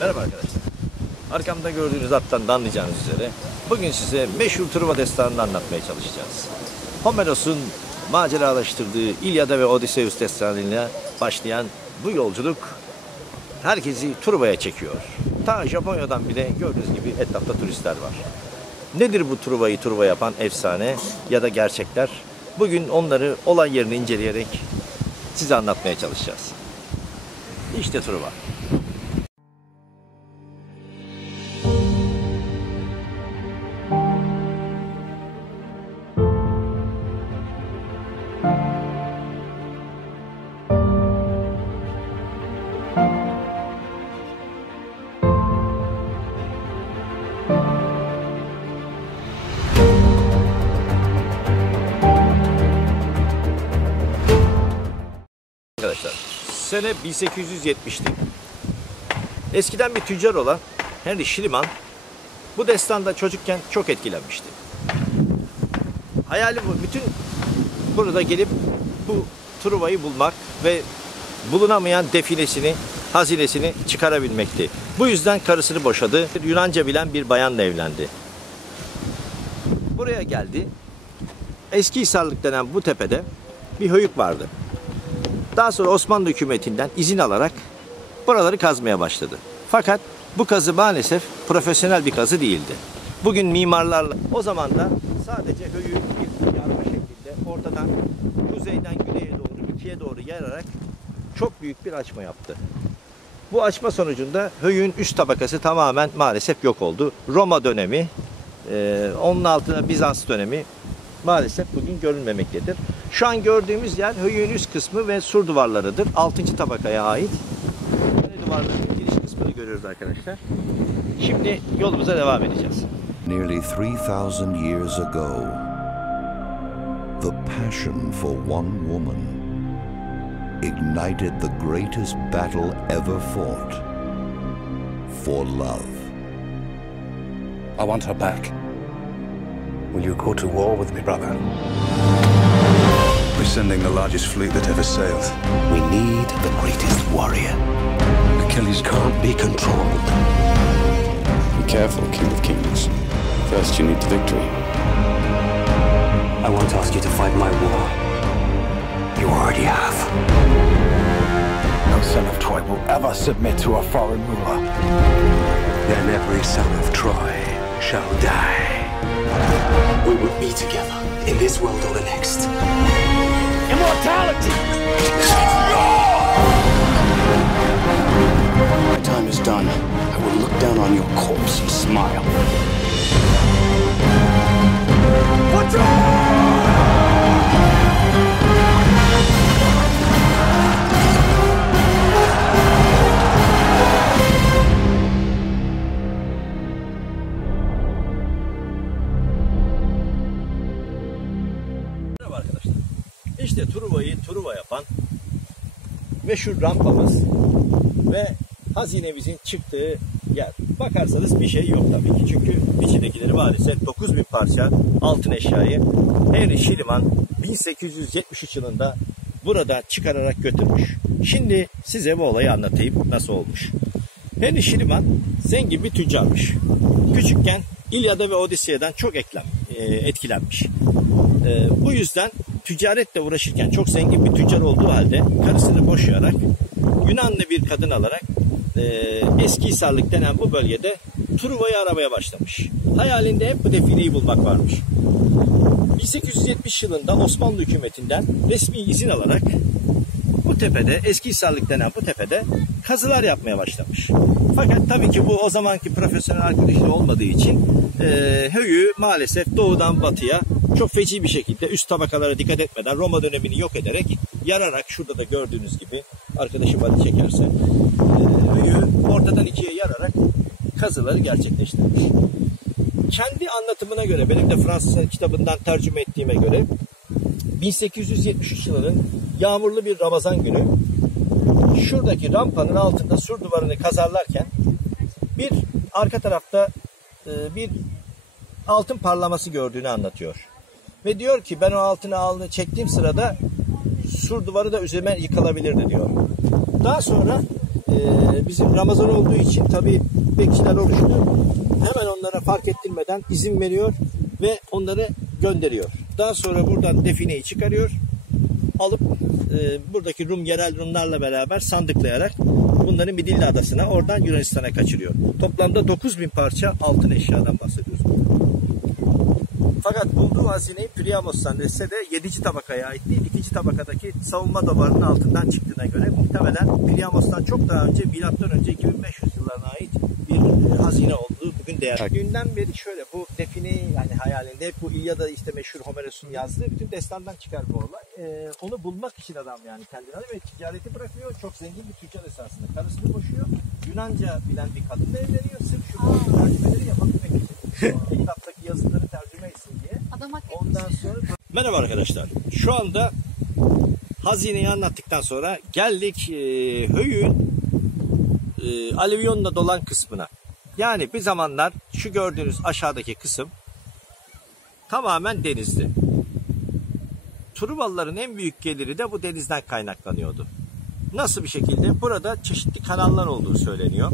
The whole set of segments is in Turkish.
Merhaba arkadaşlar. Arkamda gördüğünüz attan da anlayacağınız üzere bugün size meşhur Truva destanını anlatmaya çalışacağız. Homeros'un maceralaştırdığı İlyada ve Odysseus destanıyla başlayan bu yolculuk herkesi Truva'ya çekiyor. Ta Japonya'dan bile gördüğünüz gibi etrafta turistler var. Nedir bu Truva'yı Truva yapan efsane ya da gerçekler? Bugün onları olay yerini inceleyerek size anlatmaya çalışacağız. İşte Truva. Arkadaşlar, sene 1870'ti. Eskiden bir tüccar olan Henry Schliemann bu destanda çocukken çok etkilenmişti. Hayali bu, bütün burada gelip bu Truva'yı bulmak ve bulunamayan definesini, hazinesini çıkarabilmekti. Bu yüzden karısını boşadı. Yunanca bilen bir bayanla evlendi. Buraya geldi. Eskihisarlık denen bu tepede bir höyük vardı. Daha sonra Osmanlı hükümetinden izin alarak buraları kazmaya başladı. Fakat bu kazı maalesef profesyonel bir kazı değildi. Bugün mimarlarla o zaman da sadece höyüğü bir yarma şeklinde ortadan kuzeyden güneye doğru ikiye doğru yararak çok büyük bir açma yaptı. Bu açma sonucunda höyüğün üst tabakası tamamen maalesef yok oldu. Roma dönemi, onun altına Bizans dönemi maalesef bugün görülmemektedir. Şu an gördüğümüz yer höyüğün üst kısmı ve sur duvarlarıdır. 6. tabakaya ait. Duvarların giriş kısmını görüyoruz arkadaşlar. Şimdi yolumuza devam edeceğiz. Nearly 3,000 years ago, the passion for one woman ignited the greatest battle ever fought, for love. I want her back. Will you go to war with me, brother? We're sending the largest fleet that ever sailed. We need the greatest warrior. Achilles Can't be controlled. Be careful, King of Kings. First, you need the victory. I won't ask you to fight my war. You already have. No son of Troy will ever submit to a foreign ruler. Then every son of Troy shall die. We will be together in this world or the next. Immortality! My time is done. I will look down on your corpse and smile. Merhaba arkadaşlar. İşte Truva'yı Truva yapan meşhur rampamız ve hazinemizin çıktığı yer. Bakarsanız bir şey yok tabii ki. Çünkü içindekileri maalesef 9000 parça altın eşyayı Henry Schliemann 1873 yılında burada çıkararak götürmüş. Şimdi size bu olayı anlatayım nasıl olmuş. Henry Schliemann zengin bir tüccarmış. Küçükken İlyada ve Odise'den çok etkilenmiş. Bu yüzden ticaretle uğraşırken çok zengin bir tüccar olduğu halde karısını boşayarak Yunanlı bir kadın alarak Eskihisarlık denen bu bölgede Truva'yı aramaya başlamış. Hayalinde hep bu defineyi bulmak varmış. 1870 yılında Osmanlı hükümetinden resmi izin alarak bu tepede, Eskihisarlık denen bu tepede kazılar yapmaya başlamış. Fakat tabii ki bu o zamanki profesyonel arkadaşlığı olmadığı için höyüğü maalesef doğudan batıya çok feci bir şekilde üst tabakalara dikkat etmeden Roma dönemini yok ederek yararak, şurada da gördüğünüz gibi arkadaşım hadi çekerse höyüğü ortadan ikiye yararak kazıları gerçekleştirmiş. Kendi anlatımına göre, benim de Fransız kitabından tercüme ettiğime göre 1873 yılının yağmurlu bir Ramazan günü şuradaki rampanın altında sur duvarını kazarlarken bir arka tarafta bir altın parlaması gördüğünü anlatıyor. Ve diyor ki ben o altını çektiğim sırada sur duvarı da üzerime yıkılabilirdi diyor. Daha sonra bizim Ramazan olduğu için tabii bekçiler oluştu. Hemen onlara fark ettirmeden izin veriyor ve onları gönderiyor. Daha sonra buradan defineyi çıkarıyor. Alıp buradaki yerel Rumlarla beraber sandıklayarak bunları Midilli Adası'na, oradan Yunanistan'a kaçırıyor. Toplamda 9.000 parça altın eşyadan bahsediyoruz. Fakat bulduğu hazineyi Priamos'tan etse de 7. tabakaya ait değil. 2. tabakadaki savunma duvarının altından çıktığına göre muhtemelen Priamos'tan çok daha önce, milattan önce 2500 yıllarına ait bir hazine olduğu bugün değerli. Günden beri şöyle, bu defineyi yani hayalinde hep bu İlyada işte meşhur Homeros'un yazdığı bütün destandan çıkar bu olay. Onu bulmak için adam yani kendini alıyor ve ticareti bırakıyor. Çok zengin bir tüccar esasında. Karısını boşuyor. Yunanca bilen bir kadınla evleniyor. Sırf şu tercümeleri yapabilmek için. Kitaptaki yazıları tercüme etsin diye. Ondan sonra... Merhaba arkadaşlar. Şu anda hazineyi anlattıktan sonra geldik Höyük'ün Alevion'la dolan kısmına. Yani bir zamanlar şu gördüğünüz aşağıdaki kısım tamamen denizdi. Truvalıların en büyük geliri de bu denizden kaynaklanıyordu. Nasıl bir şekilde? Burada çeşitli kanallar olduğu söyleniyor.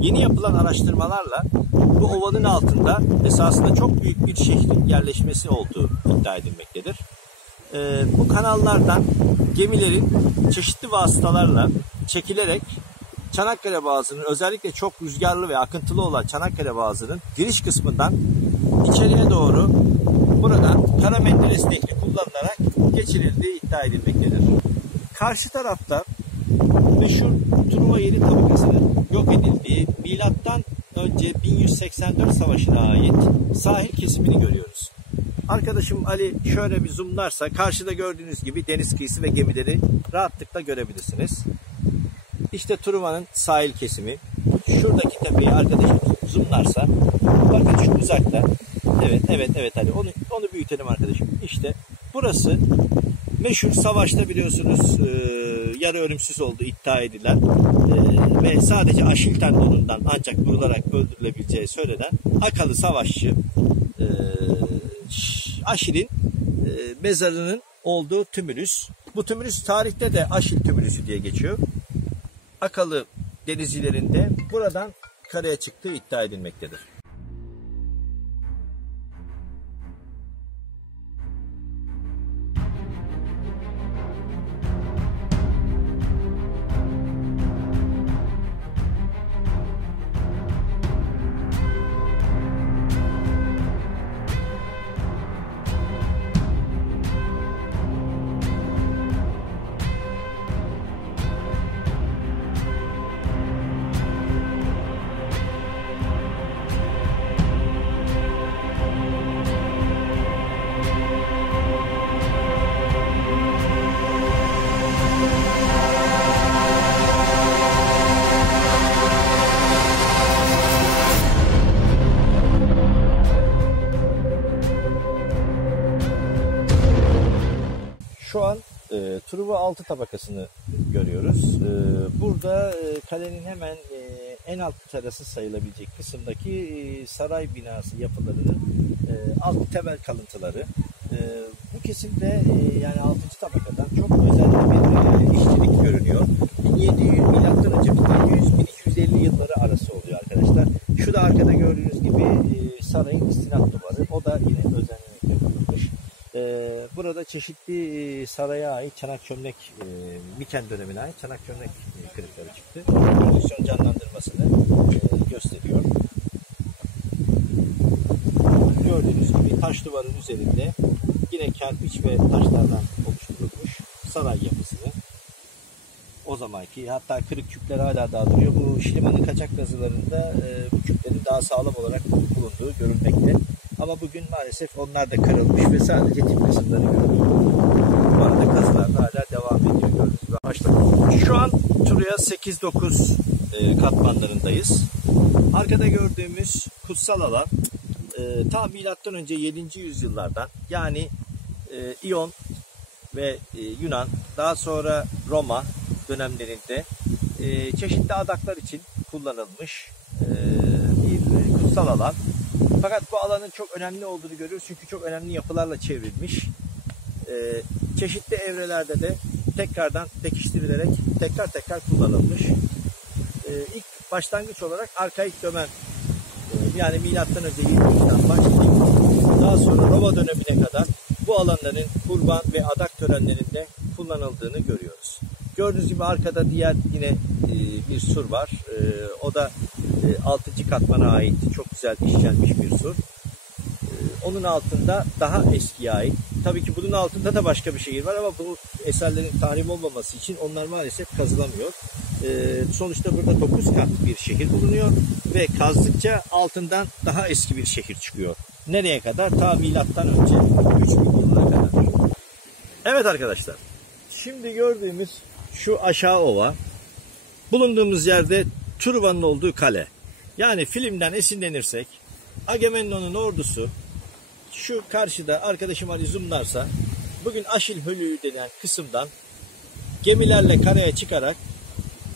Yeni yapılan araştırmalarla bu ovanın altında esasında çok büyük bir şehrin yerleşmesi olduğu iddia edilmektedir. Bu kanallardan gemilerin çeşitli vasıtalarla çekilerek Çanakkale Boğazı'nın, özellikle çok rüzgarlı ve akıntılı olan Çanakkale Boğazı'nın giriş kısmından içeriye doğru buradan Kara Menderes Nehri kullanılarak geçirildiği iddia edilmektedir. Karşı tarafta meşhur Truva Yeri tabakasının yok edildiği milattan önce 1184 Savaşı'na ait sahil kesimini görüyoruz. Arkadaşım Ali şöyle bir zoomlarsa karşıda gördüğünüz gibi deniz kıyısı ve gemileri rahatlıkla görebilirsiniz. İşte Truva'nın sahil kesimi. Şuradaki tepeyi arkadaşım zoomlarsa bakın şu uzakta. Evet Ali onu büyütelim arkadaşım. İşte burası meşhur savaşta biliyorsunuz yarı ölümsüz olduğu iddia edilen ve sadece Aşil tendonundan ancak vurularak öldürülebileceği söylenen Akalı savaşçı Aşil'in mezarının olduğu tümülüs. Bu tümülüs tarihte de Aşil tümülüsü diye geçiyor. Akalı denizcilerinde buradan karaya çıktığı iddia edilmektedir. Şu an Truva altı tabakasını görüyoruz. Burada kalenin hemen en alt terası sayılabilecek kısımdaki saray binası yapılarının alt temel kalıntıları. Bu kesimde yani 6. tabakadan çok özel bir işçilik görünüyor. 1700 milattan önce 1200-1250 yılları arası oluyor arkadaşlar. Şu da arkada gördüğünüz gibi sarayın istinat duvarı. O da yine özenlemek yapılmış. Burada çeşitli saraya ait çanak çömlek, Miken dönemine ait çanak çömlek kırıkları çıktı. Pozisyon canlandırmasını gösteriyor. Gördüğünüz gibi taş duvarın üzerinde yine kerpiç ve taşlardan oluşturulmuş saray yapısını, o zamanki, hatta kırık küpler hala daha duruyor. Bu Şiliman'ın kaçak kazılarında bu küplerin daha sağlam olarak bulunduğu görülmekte. Ama bugün maalesef onlar da kırılmış ve sadece tip kısımları görülüyor. Bu arada kazılar da hala devam ediyor gördüğünüz gibi. Şu an Truva 8-9 katmanlarındayız. Arkada gördüğümüz kutsal alan ta milattan önce 7. yüzyıllardan, yani İyon ve Yunan, daha sonra Roma dönemlerinde çeşitli adaklar için kullanılmış bir kutsal alan. Fakat bu alanın çok önemli olduğunu görüyoruz çünkü çok önemli yapılarla çevrilmiş. Çeşitli evrelerde de tekrardan pekiştirilerek tekrar kullanılmış. ilk başlangıç olarak arkaik dönem, yani milattan önce 700'den başlayıp daha sonra Roma dönemine kadar bu alanların kurban ve adak törenlerinde kullanıldığını görüyoruz. Gördüğünüz gibi arkada diğer yine bir sur var. O da 6. katmana ait çok güzel işlenmiş bir sur. Onun altında daha eskiye ait. Tabii ki bunun altında da başka bir şehir var ama bu eserlerin tahrip olmaması için onlar maalesef kazılamıyor. Sonuçta burada 9 kat bir şehir bulunuyor ve kazdıkça altından daha eski bir şehir çıkıyor. Nereye kadar? Ta milattan önce 3000 yıllara kadar. Evet arkadaşlar, şimdi gördüğümüz şu aşağı ova, bulunduğumuz yerde Truva'nın olduğu kale. Yani filmden esinlenirsek Agamemnon'un ordusu şu karşıda, arkadaşım Ali zoomlarsa, bugün Aşil Hölüğü denen kısımdan gemilerle karaya çıkarak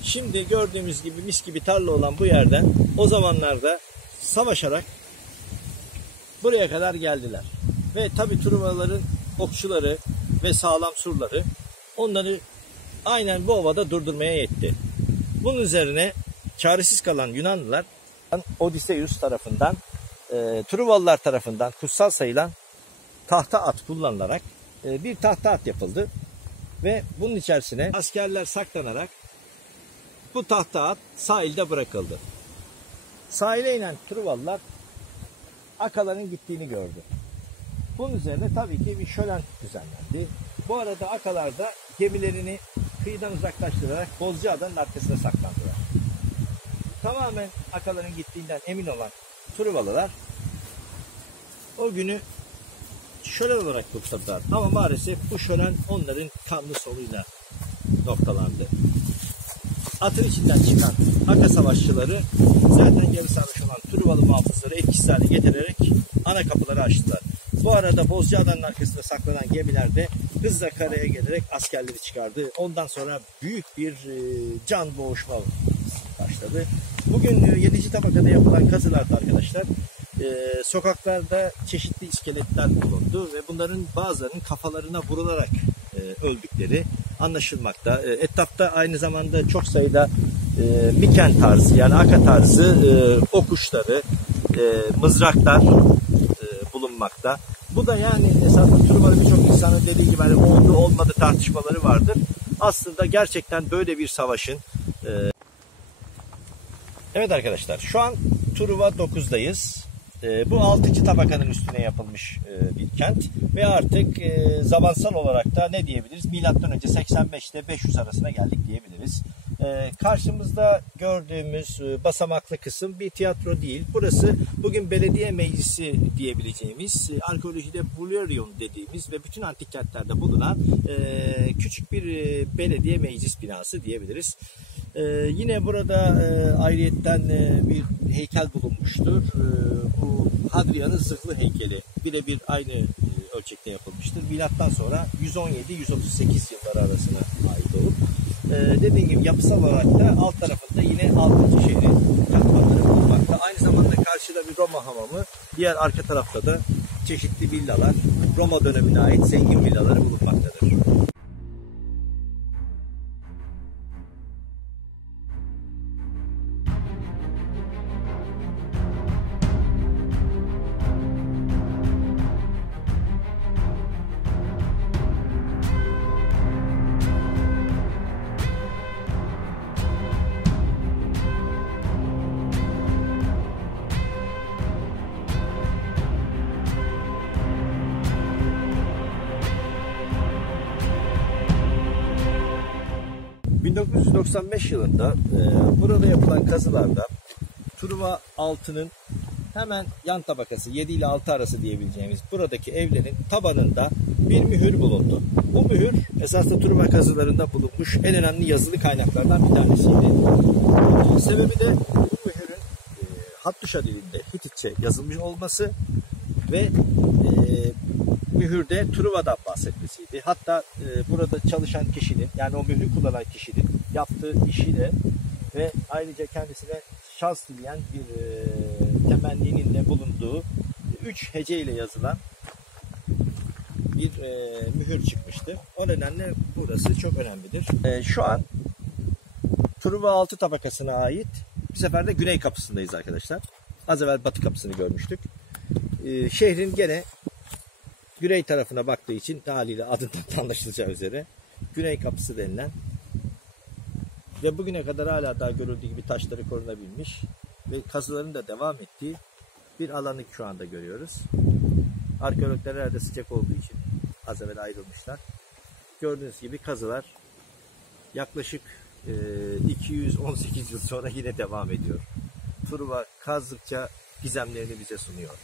şimdi gördüğümüz gibi mis gibi tarla olan bu yerden o zamanlarda savaşarak buraya kadar geldiler. Ve tabi Truvaların okçuları ve sağlam surları onları aynen bu ovada durdurmaya yetti. Bunun üzerine çaresiz kalan Yunanlılar Odysseus tarafından, Truvalılar tarafından kutsal sayılan tahta at kullanılarak bir tahta at yapıldı. Ve bunun içerisine askerler saklanarak bu tahta at sahilde bırakıldı. Sahile inen Truvalılar Akaların gittiğini gördü. Bunun üzerine tabii ki bir şölen düzenlendi. Bu arada Akalar da gemilerini kıyıdan uzaklaştırarak Bozcaada'nın arkasına saklandılar. Tamamen Akaların gittiğinden emin olan Truvalılar o günü şölen olarak kutladılar. Ama maalesef bu şölen onların kanlı sonuyla noktalandı. Atın içinden çıkan Aka savaşçıları zaten geri sarmış olan Truvalı muhafızları etkisiz hale getirerek ana kapıları açtılar. Bu arada Bozcaada'nın arkasında saklanan gemiler de hızla karaya gelerek askerleri çıkardı. Ondan sonra büyük bir can boğuşma başladı. Bugün 7. tabakada yapılan kazılarda arkadaşlar sokaklarda çeşitli iskeletler bulundu ve bunların bazılarının kafalarına vurularak öldükleri anlaşılmakta. Etrafta aynı zamanda çok sayıda Miken tarzı, yani Aka tarzı ok uçları, mızraklar bulunmakta. Bu da yani esasında Truvalı birçok insanın dediği gibi hani oldu olmadı tartışmaları vardır. Aslında gerçekten böyle bir savaşın evet arkadaşlar, şu an Truva 9'dayız. Bu 6. tabakanın üstüne yapılmış bir kent ve artık zamansal olarak da ne diyebiliriz? Milattan önce 85 ile 500 arasına geldik diyebiliriz. Karşımızda gördüğümüz basamaklı kısım bir tiyatro değil. Burası bugün belediye meclisi diyebileceğimiz, arkeolojide Bulerion dediğimiz ve bütün antik kentlerde bulunan küçük bir belediye meclis binası diyebiliriz. Yine burada ayrıyetten bir heykel bulunmuştur. Bu Hadrian'ın zırhlı heykeli birebir aynı ölçekte yapılmıştır. Milattan sonra 117-138 yılları arasına ait olup dediğim gibi yapısal olarak da alt tarafında yine 6. şehrin katmanları bulunmakta. Aynı zamanda karşıda bir Roma hamamı, diğer arka tarafta da çeşitli villalar, Roma dönemine ait zengin villaları bulunmaktadır. ...1995 yılında burada yapılan kazılarda Truva altının hemen yan tabakası 7 ile 6 arası diyebileceğimiz buradaki evlerin tabanında bir mühür bulundu. Bu mühür esasında Truva kazılarında bulunmuş en önemli yazılı kaynaklardan bir tanesiydi. Sebebi de bu mühürün Hattuşa dilinde Hititçe yazılmış olması ve mühürde Truva'dan bahsetmesiydi. Hatta burada çalışan kişinin, yani o mührü kullanan kişinin yaptığı işiyle ve ayrıca kendisine şans dileyen bir temenninin de bulunduğu 3 hece ile yazılan bir mühür çıkmıştı. O nedenle burası çok önemlidir. Şu an Truva altı tabakasına ait. Bu sefer de güney kapısındayız arkadaşlar. Az evvel batı kapısını görmüştük. Şehrin gene güney tarafına baktığı için haliyle adından anlaşılacağı üzere güney kapısı denilen ve bugüne kadar hala daha görüldüğü gibi taşları korunabilmiş ve kazıların da devam ettiği bir alanı şu anda görüyoruz. Arkeologlar herhalde sıcak olduğu için az evvel ayrılmışlar. Gördüğünüz gibi kazılar yaklaşık 218 yıl sonra yine devam ediyor. Truva kazdıkça gizemlerini bize sunuyor.